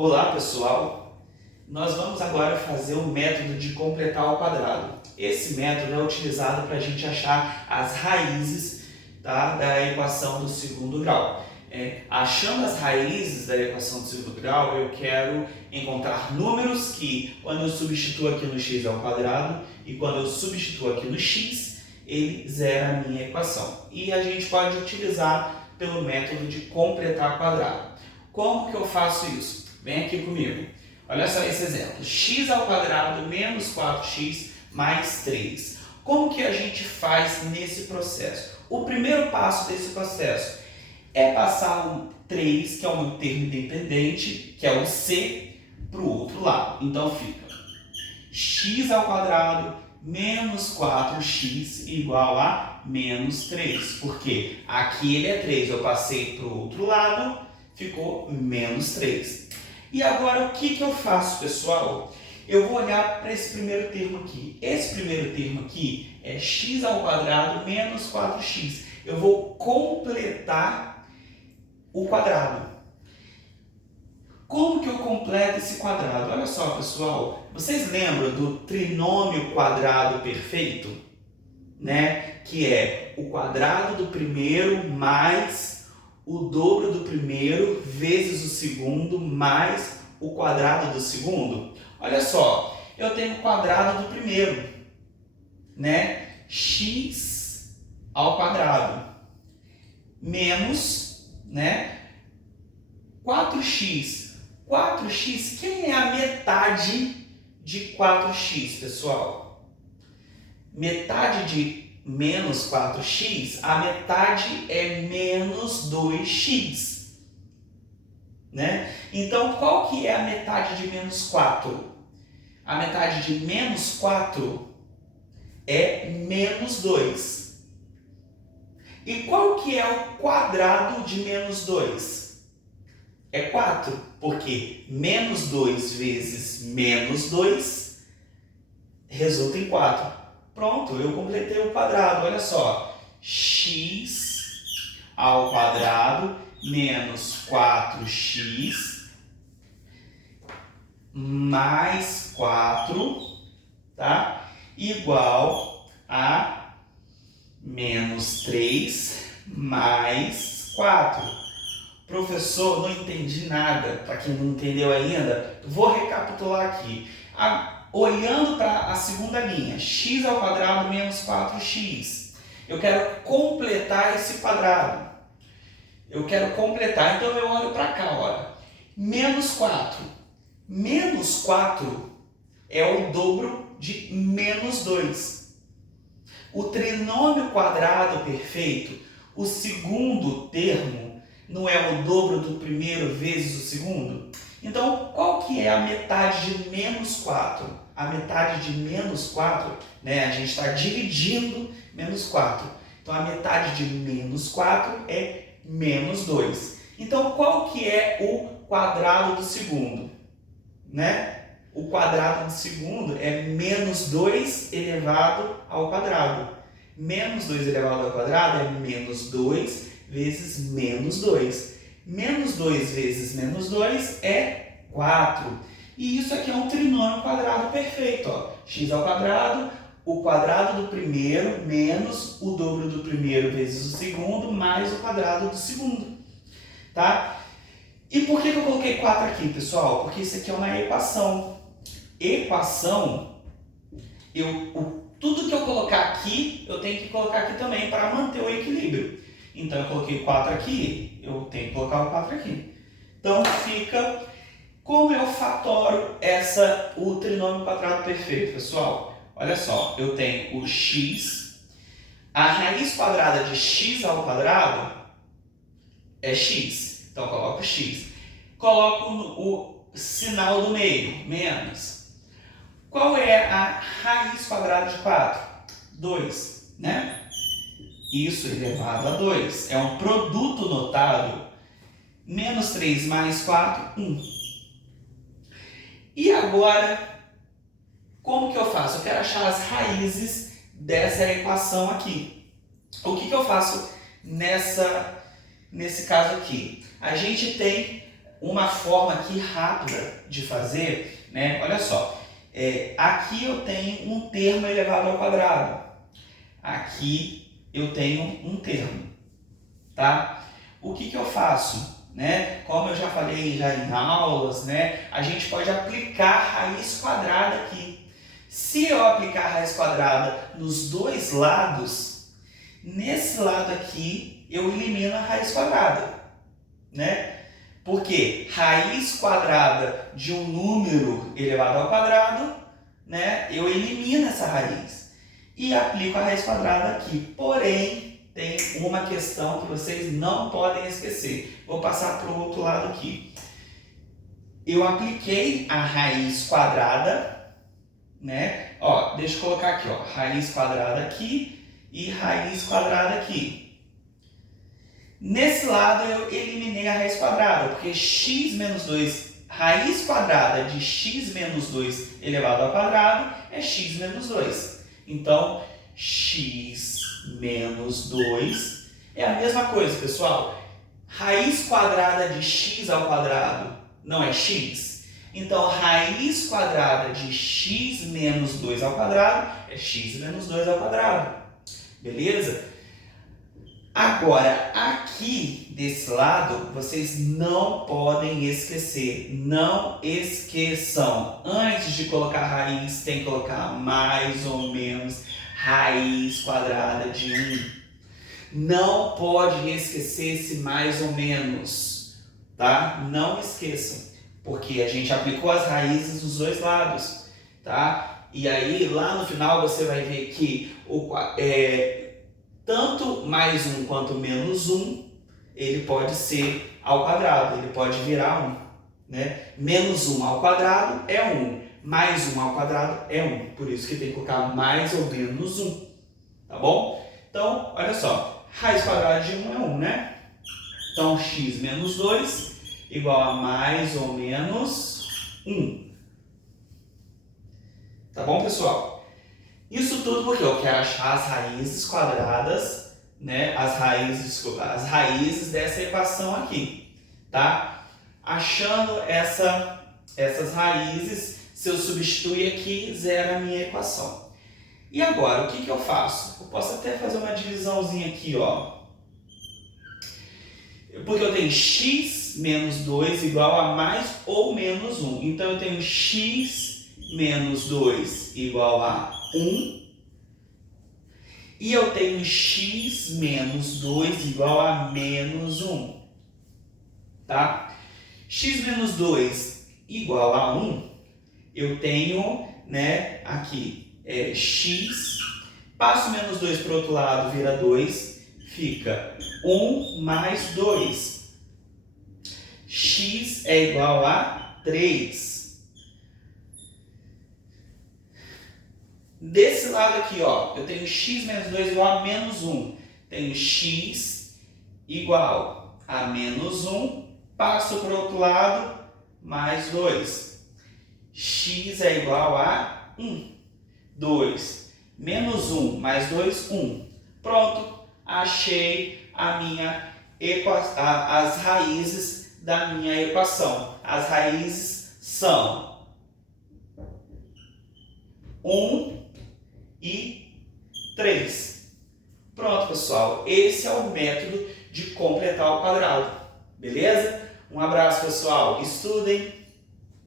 Olá pessoal, nós vamos agora fazer o método de completar ao quadrado. Esse método é utilizado para a gente achar as raízes, tá, da equação do segundo grau. Achando as raízes da equação do segundo grau, eu quero encontrar números que, quando eu substituo aqui no x ao quadrado e quando eu substituo aqui no x, ele zera a minha equação. E a gente pode utilizar pelo método de completar ao quadrado. Como que eu faço isso? Vem aqui comigo. Olha só esse exemplo. X ao quadrado menos 4x mais 3. Como que a gente faz nesse processo? O primeiro passo desse processo é passar o 3, que é o meu termo independente, que é o c, para o outro lado. Então fica x ao quadrado menos 4x igual a menos 3. Porque aqui ele é 3, eu passei para o outro lado, ficou menos 3. E agora o que eu faço, pessoal? Eu vou olhar para esse primeiro termo aqui. Esse primeiro termo aqui é x ao quadrado menos 4x. Eu vou completar o quadrado. Como que eu completo esse quadrado? Olha só, pessoal. Vocês lembram do trinômio quadrado perfeito? Né? Que é o quadrado do primeiro mais o dobro do primeiro vezes o segundo mais o quadrado do segundo. Olha só, eu tenho o quadrado do primeiro, né? X ao quadrado menos, né? 4x. 4x, quem é a metade de 4x, pessoal? Metade de menos 4x, a metade é menos 2x. Né? Então, qual que é a metade de menos 4? A metade de menos 4 é menos 2. E qual que é o quadrado de menos 2? É 4, porque menos 2 vezes menos 2 resulta em 4. Pronto, eu completei o quadrado. Olha só, x ao quadrado menos 4x mais 4, tá? Igual a menos 3 mais 4. Professor, não entendi nada. Para quem não entendeu ainda, vou recapitular aqui. Olhando para a segunda linha, x ao quadrado menos 4x. Eu quero completar esse quadrado. Eu quero completar, então eu olho para cá, olha. Menos 4. Menos 4 é o dobro de menos 2. O trinômio quadrado perfeito, o segundo termo, não é o dobro do primeiro vezes o segundo? Então, qual que é a metade de menos 4? A metade de menos 4, né? A gente está dividindo menos 4. Então, a metade de menos 4 é menos 2. Então, qual que é o quadrado do segundo? Né? O quadrado do segundo é menos 2 elevado ao quadrado. Menos 2 elevado ao quadrado é menos 2 vezes menos 2. Menos 2 vezes menos 2 é 4. E isso aqui é um trinômio quadrado perfeito. Ó. X ao quadrado, o quadrado do primeiro menos o dobro do primeiro vezes o segundo mais o quadrado do segundo. Tá? E por que eu coloquei 4 aqui, pessoal? Porque isso aqui é uma equação. Equação, tudo que eu colocar aqui, eu tenho que colocar aqui também para manter o equilíbrio. Então, eu coloquei 4 aqui, eu tenho que colocar o 4 aqui. Então, fica... Como eu fatoro o trinômio quadrado perfeito, pessoal? Olha só, eu tenho o x, a raiz quadrada de x ao quadrado é x. Então, eu coloco x. Coloco o sinal do meio, menos. Qual é a raiz quadrada de 4? 2, né? Isso elevado a 2. É um produto notável. Menos 3 mais 4, 1. E agora, como que eu faço? Eu quero achar as raízes dessa equação aqui. O que eu faço nesse caso aqui? A gente tem uma forma aqui rápida de fazer, né? Olha só, aqui eu tenho um termo elevado ao quadrado. Aqui eu tenho um termo, tá? O que eu faço? Né? Como eu já falei já em aulas, né? A gente pode aplicar raiz quadrada aqui. Se eu aplicar raiz quadrada nos dois lados, nesse lado aqui eu elimino a raiz quadrada, né? Porque raiz quadrada de um número elevado ao quadrado, né? Eu elimino essa raiz e aplico a raiz quadrada aqui. Porém, tem uma questão que vocês não podem esquecer. Vou passar para o outro lado aqui. Eu apliquei a raiz quadrada, né? Ó, deixa eu colocar aqui, ó, raiz quadrada aqui e raiz quadrada aqui. Nesse lado eu eliminei a raiz quadrada, porque x menos 2, raiz quadrada de x menos 2 elevado ao quadrado é x menos 2. Então, x menos 2 é a mesma coisa, pessoal. Raiz quadrada de x ao quadrado não é x? Então, raiz quadrada de x menos 2 ao quadrado é x menos 2 ao quadrado. Beleza? Agora, aqui desse lado, vocês não podem esquecer. Não esqueçam. Antes de colocar raiz, tem que colocar mais ou menos raiz quadrada de 1. Não pode esquecer esse mais ou menos, tá? Não esqueçam, porque a gente aplicou as raízes dos dois lados, tá? E aí, lá no final, você vai ver que tanto mais 1 quanto menos 1, ele pode ser ao quadrado, ele pode virar 1, né? Menos 1 ao quadrado é 1. Mais 1 ao quadrado é 1. Por isso que tem que colocar mais ou menos 1. Tá bom? Então, olha só. Raiz quadrada de 1 é 1, né? Então, x menos 2 igual a mais ou menos 1. Tá bom, pessoal? Isso tudo porque eu quero achar as raízes quadradas, né? As raízes dessa equação aqui, tá? Achando essas raízes, se eu substituir aqui, zero a minha equação. E agora, o que eu faço? Eu posso até fazer uma divisãozinha aqui, ó. Porque eu tenho x menos 2 igual a mais ou menos 1. Então, eu tenho x menos 2 igual a 1. E eu tenho x menos 2 igual a menos 1. Tá? X menos 2 igual a 1, eu tenho, né, aqui, x, passo menos 2 para o outro lado, vira 2, fica 1 mais 2. X é igual a 3. Desse lado aqui, ó, eu tenho x menos 2 igual a menos 1. Tenho x igual a menos 1, passo para o outro lado, mais 2. X é igual a 1. 2 menos 1 mais 2, 1. Pronto, achei as raízes da minha equação. As raízes são 1 e 3. Pronto, pessoal. Esse é o método de completar o quadrado. Beleza? Um abraço, pessoal. Estudem.